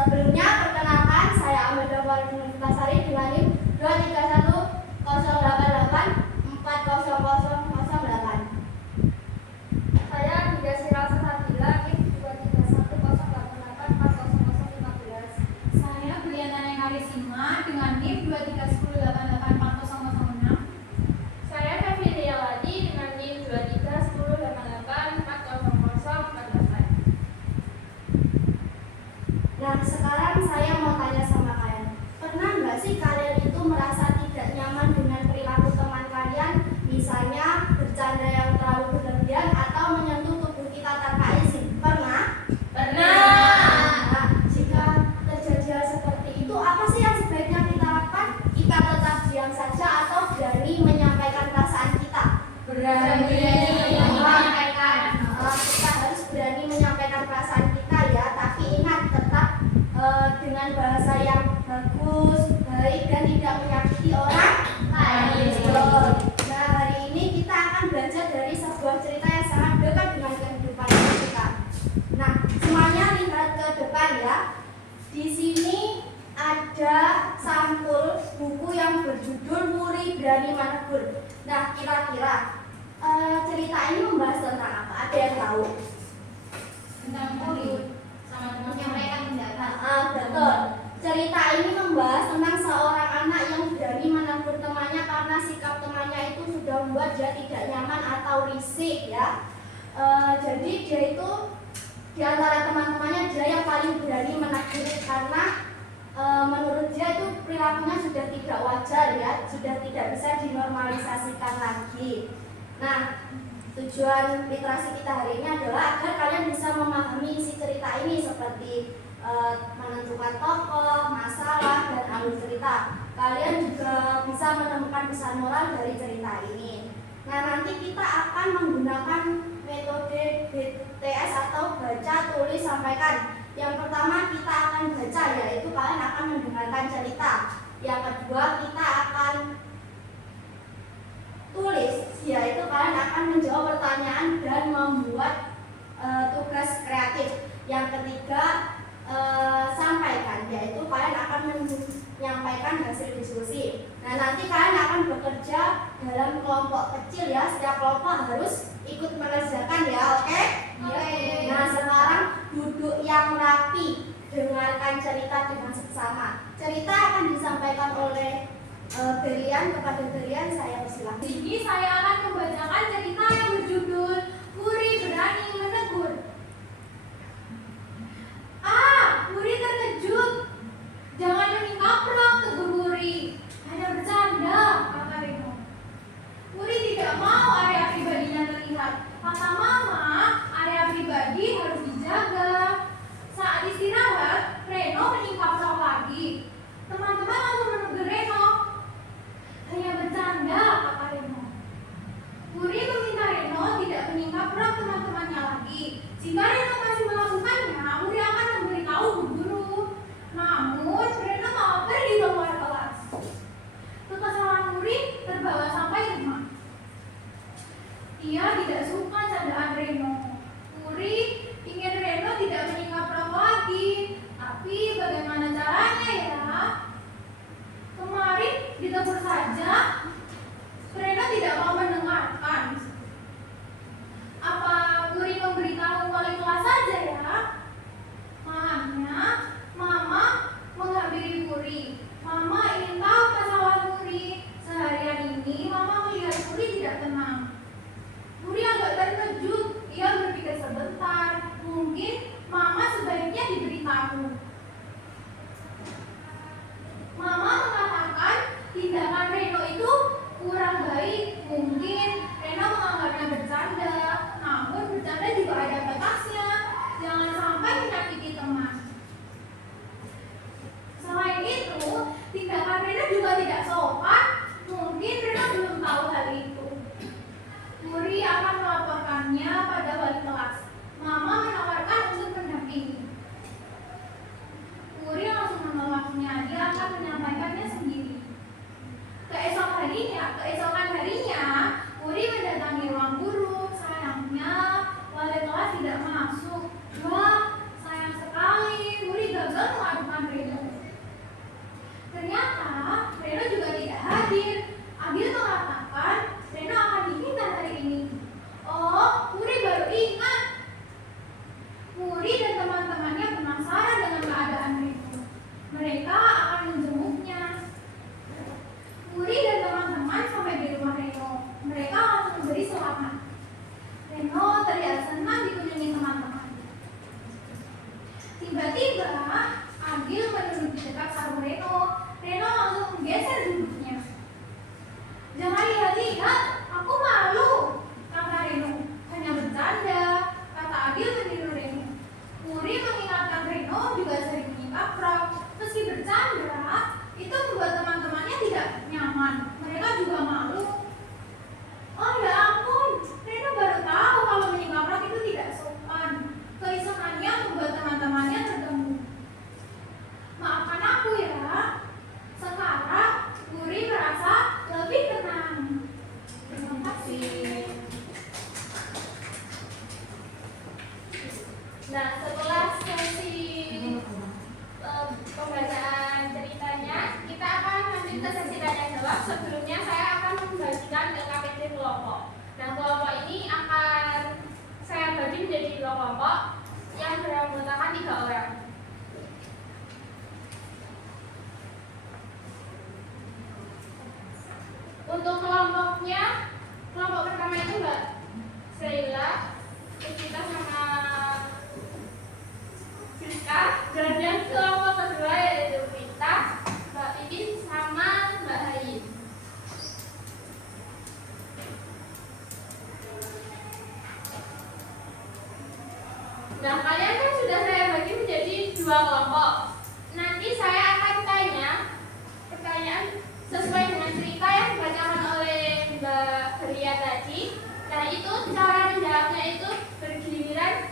Sebelumnya, perkenalkan saya Amelia Puspitasari dengan NIM 23108840008. Saya Dinda Sira Sabila, NIM 23108840015. Saya Briana Nekarisima dengan NIM 23108840006. Saya Fevilia Wadi dengan NIM 23108840014. Nah, sekarang saya mau tanya sama kalian. Pernah nggak sih kalian itu merasa tidak nyaman dengan perilaku teman kalian? Misalnya bercanda yang terlalu berlebihan atau menyentuh tubuh kita tanpa izin. Pernah? Nah, jika terjadi hal seperti itu, apa sih yang sebaiknya kita lakukan? Kita tetap diam saja atau berani menyampaikan perasaan kita? Kita harus berani menyampaikan perasaan kita ya, tapi ingat tetap dengan bahasa yang bagus, baik dan tidak menyakiti orang lain. Nah, hari ini kita akan belajar dari sebuah cerita yang sangat dekat dengan kehidupan kita. Nah, semuanya lihat ke depan ya. Di sini ada sampul buku yang berjudul Wuri Berani Menegur. Nah, kira-kira cerita ini membahas tentang apa? Ada yang tahu? Tentang Wuri sama menyampaikan pendapat. Betul. Cerita ini membahas tentang seorang anak yang berani menegur temannya karena sikap temannya itu sudah membuat dia tidak nyaman atau risih ya. Jadi dia itu di antara teman-temannya dia yang paling berani menegur karena menurut dia itu perilakunya sudah tidak wajar ya, sudah tidak bisa dinormalisasikan lagi. Nah, tujuan literasi kita hari ini adalah agar kalian bisa memahami isi cerita ini seperti menentukan tokoh, masalah, dan alur cerita. Kalian juga bisa menemukan pesan moral dari cerita ini. Nah, nanti kita akan menggunakan metode BTS atau baca, tulis, sampaikan. Yang pertama kita akan baca, yaitu kalian akan mendengarkan cerita. Yang kedua kita akan tulis, yaitu kalian akan menjawab pertanyaan dan membuat tugas kreatif. Yang ketiga sampaikan, yaitu kalian akan menyampaikan hasil diskusi. Nah, nanti kalian akan bekerja dalam kelompok kecil ya, setiap kelompok harus ikut mengerjakan ya, oke? Nah, sekarang duduk yang rapi, dengarkan cerita dengan seksama. Cerita akan disampaikan oleh Berian. Kepada Berian saya persilahkan. Di sini saya akan membacakan cerita yang berjudul Wuri Berani Menegur. Wuri terkejut. Jangan menikaprok, tegur Wuri. Hanya bercanda, kata Reno. Wuri tidak mau area pribadinya terlihat. Kata Mama, area pribadi harus dijaga. Saat istirahat, Reno menikaprok lagi. Teman-teman langsung menegur Reno. Hanya bercanda, kata Reno. Wuri meminta Reno tidak menikaprok teman-temannya lagi. Jika Reno masih melakukannya, Wuri akan memberitahu guru. Namun, Reno malah pergi keluar kelas. Kekesalan Wuri terbawa sampai rumah. Ia tidak suka candaan Reno. Wuri ingin Reno tidak menikaprok lagi. Tapi bagaimana caranya ya? Kemarin ditegur saja, Reno tidak mau mendengarkan. Apa Wuri memberitahu wali kelas saja ya? Malamnya, Mama menghampiri Wuri. Mama ingin tahu kesalahan Wuri. Seharian ini Mama melihat Wuri tidak tenang. Wuri agak terkejut. Ia berpikir sebentar. Mungkin Mama sebaiknya diberitahu. Mama mengatakan tindakan Reno itu kurang baik. Mungkin Reno menganggapnya bercanda. Namun bercanda juga ada batasnya. Jangan sampai menyakiti teman. Selain itu, tindakan Reno juga tidak sopan. Mungkin Reno belum tahu hal itu. Wuri akan melaporkannya pada wali kelas. Mama menawarkan untuk mendampingi. Wuri langsung menolaknya. Dia akan menyampaikannya sendiri. Keesokan harinya, Wuri mendatangi ruang guru. Sayangnya, wali kelas tidak masuk. Wah, sayang sekali. Wuri gagal menghadapi Meski bercanda, itu membuat teman-temannya tidak nyaman. Mereka juga malu. Oh ya ampun, Reno baru tahu kalau menyingaprak itu tidak sopan. Keisengannya membuat teman-temannya terganggu. Maafkan aku ya. Sekarang Wuri merasa lebih tenang. Terima kasih. Nah, setelah sesi pembacaan ceritanya, kita akan lanjut ke sesi tanya jawab. Sebelumnya saya akan membagikan ke KPT kelompok. Nah, kelompok ini akan saya bagi menjadi dua kelompok yang beranggotakan 3 orang. Untuk kelompoknya, kelompok pertama itu Mbak Sheila, kita sama Friska, dan yang kelompok kedua yaitu kita, Mbak Pipin sama Mbak Hayin. Nah, kalian kan sudah saya bagi menjadi 2 kelompok. Nanti saya akan tanya pertanyaan sesuai dengan cerita yang dibacakan oleh Mbak Ria tadi. Nah, itu cara menjawabnya itu bergiliran,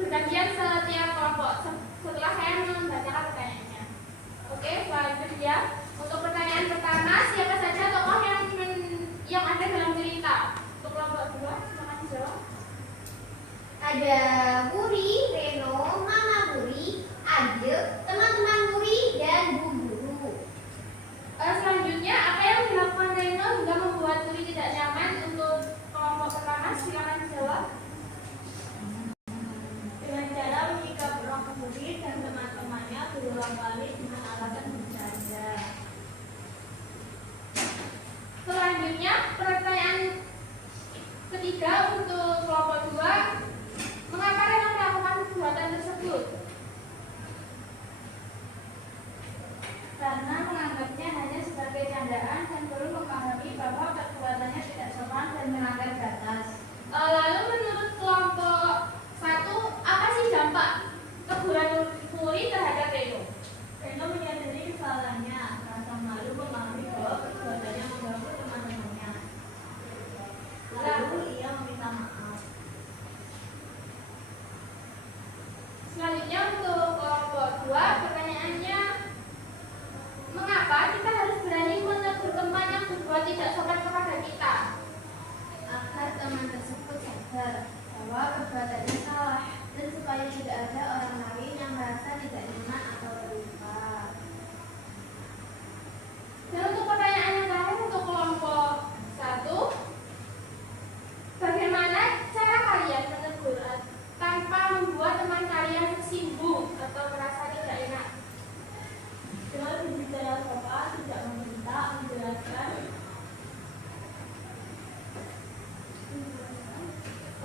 bergantian setiap kelompok setelah saya membacakan pertanyaannya. Oke, lanjut ya. Untuk pertanyaan pertama, siapa saja tokoh yang ada dalam cerita? Untuk kelompok 2, silakan dijawab. Ada Wuri, Reno, Mama Wuri, Ade, teman-teman Wuri, dan Bu Guru. Selanjutnya, apa yang dilakukan Reno hingga membuat Wuri tidak nyaman? Untuk kelompok pertama, silakan dijawab. Dengan cara menyingaprak Wuri dan teman-temannya berulang kali dengan alasan bercanda. Selanjutnya, pertanyaan ketiga untuk kelompok 2, mengapa Reno melakukan perbuatan tersebut? Karena menganggapnya hanya sebagai candaan dan perlu memahami bahwa perbuatannya tidak sopan dan melanggar batas. Lalu menurut kelompok 1, apa sih dampak teguran Wuri terhadap Reno? Reno menyadari kesalahannya, rasa malu memahami bahwa perbuatannya mengganggu teman-temannya. Lalu ia meminta maaf. Selanjutnya untuk kelompok 2, pertanyaannya, mengapa kita harus berani menegur teman yang berbuat tidak sopan kepada kita? Agar teman tersebut sadar bahwa perbuatannya salah dan supaya tidak ada orang lain yang merasa tidak nyaman atau terluka. Dan untuk pertanyaan yang terakhir untuk kelompok 1, bagaimana cara kalian menegur tanpa membuat teman kalian tersinggung atau merasa tidak enak? Dengan berbicara sopan, tidak meminta, menjelaskan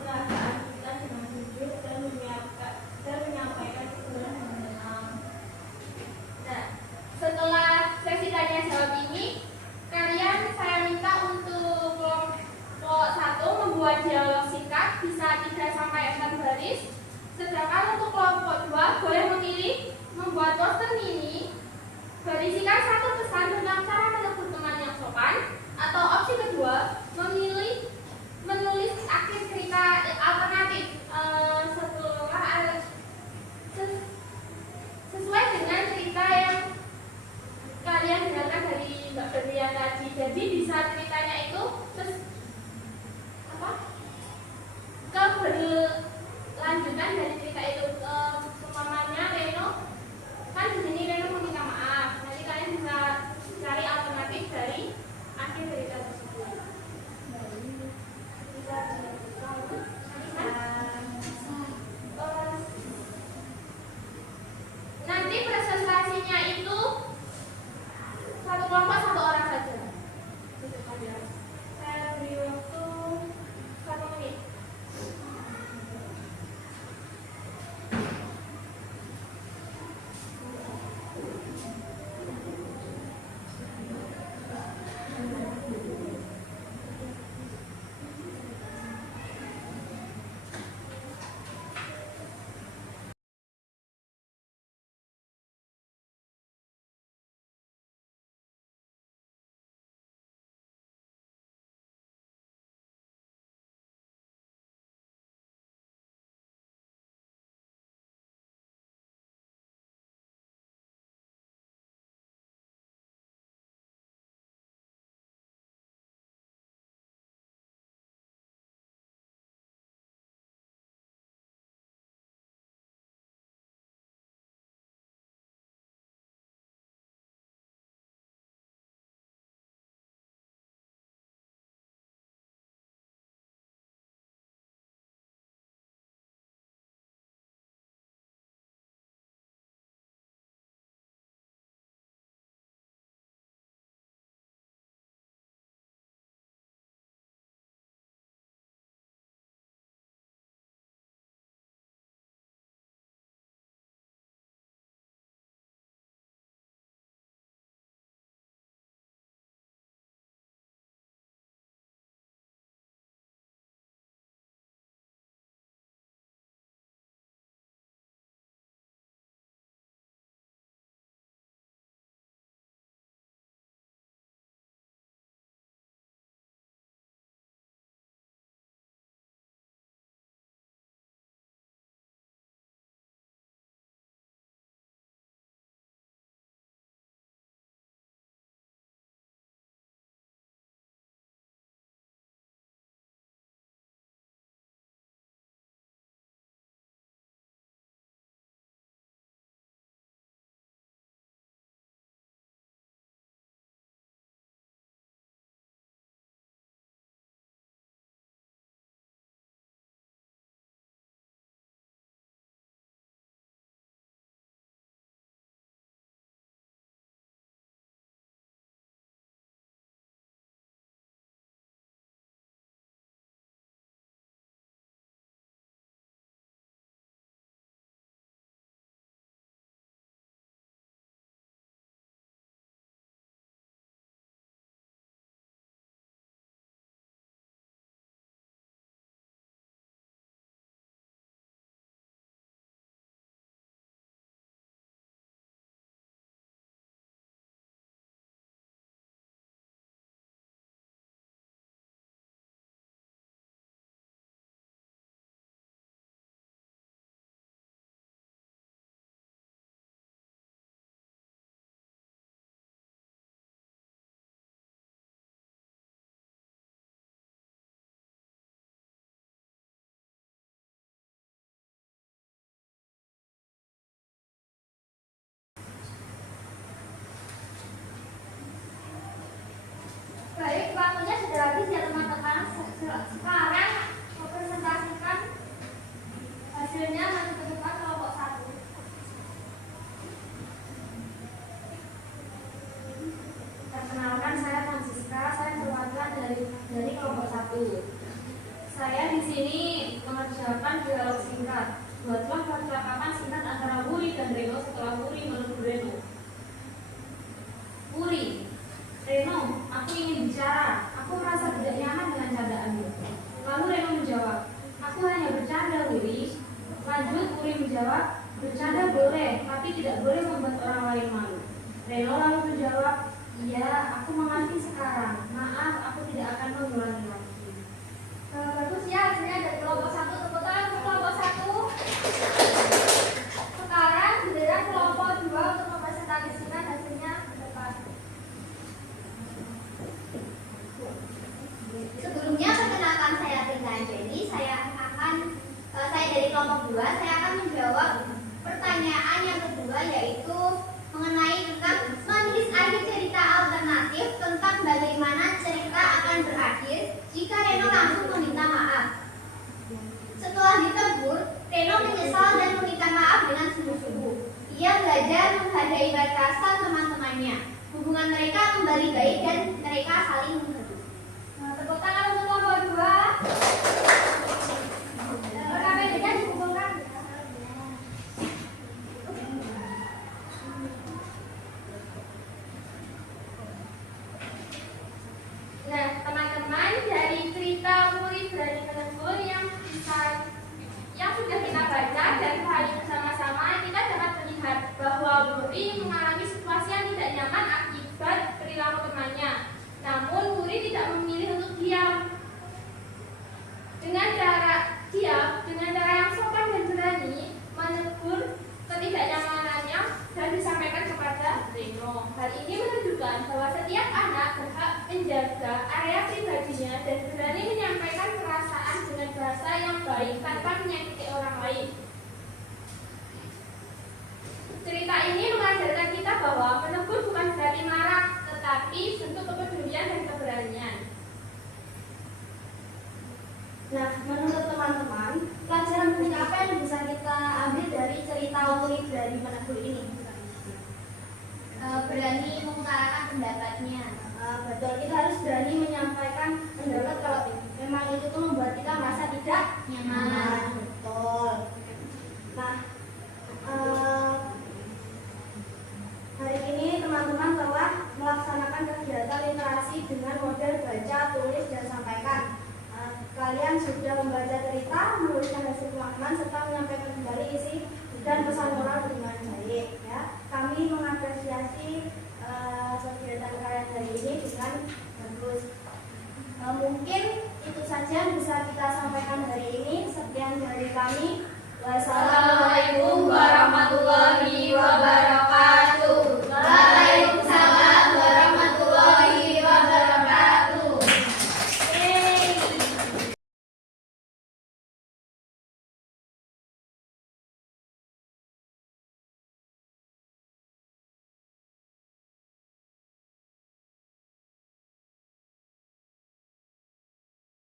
perasaan kita dengan jujur dan menyampaikan kebenaran dengan tenang. Nah, setelah sesi tanya jawab ini, kalian saya minta untuk kelompok 1 membuat dialog singkat, bisa 3 sampai 4 baris. Sedangkan untuk kelompok 2 boleh memilih membuat poster mini berisikan 1 pesan tentang cara menegur teman yang sopan, atau opsi kedua memilih menulis akhir cerita alternatif sesuai dengan cerita yang kalian dengarkan dari Mbak Berlia tadi. Jadi bisa ceritanya itu keberlanjutan dari cerita itu. Umpamanya Reno, kan di sini Reno meminta maaf. Nanti kalian bisa cari alternatif dari akhir cerita tersebut. Nanti presentasinya itu 1 kelompok 1 orang saja. Saya beri sekarang mempresentasikan hasilnya menentukan kelompok 1. Perkenalkan, saya Francisca, saya perwakilan dari kelompok 1. Saya di sini mengerjakan dialog singkat. Buatlah percakapan singkat antara Wuri dan Reno setelah Wuri menegur Reno. Wuri, Reno, aku ingin bicara. Aku merasa tidak nyaman dengan candaanmu. Lalu Reno menjawab, aku hanya bercanda, Wuri. Lanjut, Wuri menjawab, bercanda boleh, tapi tidak boleh membuat orang lain malu. Reno lalu menjawab, iya, aku mengerti sekarang. Maaf, aku tidak akan mengulangi lagi. Bagus ya, hasilnya dari kelompok 1. Tepuk tangan untuk kelompok 1. Sekarang giliran kelompok 2 untuk mempresentasikan hasilnya ke depan. Sebelumnya perkenalkan, saya Tika Anjani. Saya dari kelompok 2. Saya akan menjawab pertanyaan yang kedua, yaitu mengenai tentang menulis akhir cerita alternatif tentang bagaimana cerita akan berakhir jika Reno langsung meminta maaf. Setelah ditegur, Reno menyesal dan meminta maaf dengan sungguh-sungguh. Ia belajar menghargai batasan teman-temannya. Hubungan mereka kembali baik dan mereka saling mengerti. Tepuk tangan untuk kelompok 2. KPD-nya dikumpulkan. Nah, teman-teman, dari cerita Wuri Berani Menegur yang sudah kita baca dan pahami bersama-sama, kita dapat melihat bahwa Wuri mengalami situasi yang tidak nyaman akibat perilaku temannya. Namun Wuri tidak memilih untuk diam. Dengan cara yang sopan dan berani menegur ketidaknyamanannya dan disampaikan kepada Reno. Hal ini menunjukkan bahwa setiap anak berhak menjaga area pribadinya dan berani menyampaikan perasaan dengan bahasa yang baik tanpa menyakiti orang lain. Cerita ini mengajarkan kita bahwa menegur bukan berarti marah, tetapi bentuk kepedulian dan keberanian. Nah, menurut teman-teman, pelajaran penting apa yang bisa kita ambil dari cerita Wuri Berani Menegur ini? Berani mengutarakan pendapatnya. Betul, kita harus berani menyampaikan pendapat kalau memang itu tuh membuat kita merasa tidak Nyaman. Betul. Nah, hari ini teman-teman telah melaksanakan kegiatan literasi dengan model baca, tulis, dan sampaikan. Kalian sudah membaca cerita, menuliskan hasil pemahaman, serta menyampaikan kembali isi dan pesan moral dengan baik. Ya, kami mengapresiasi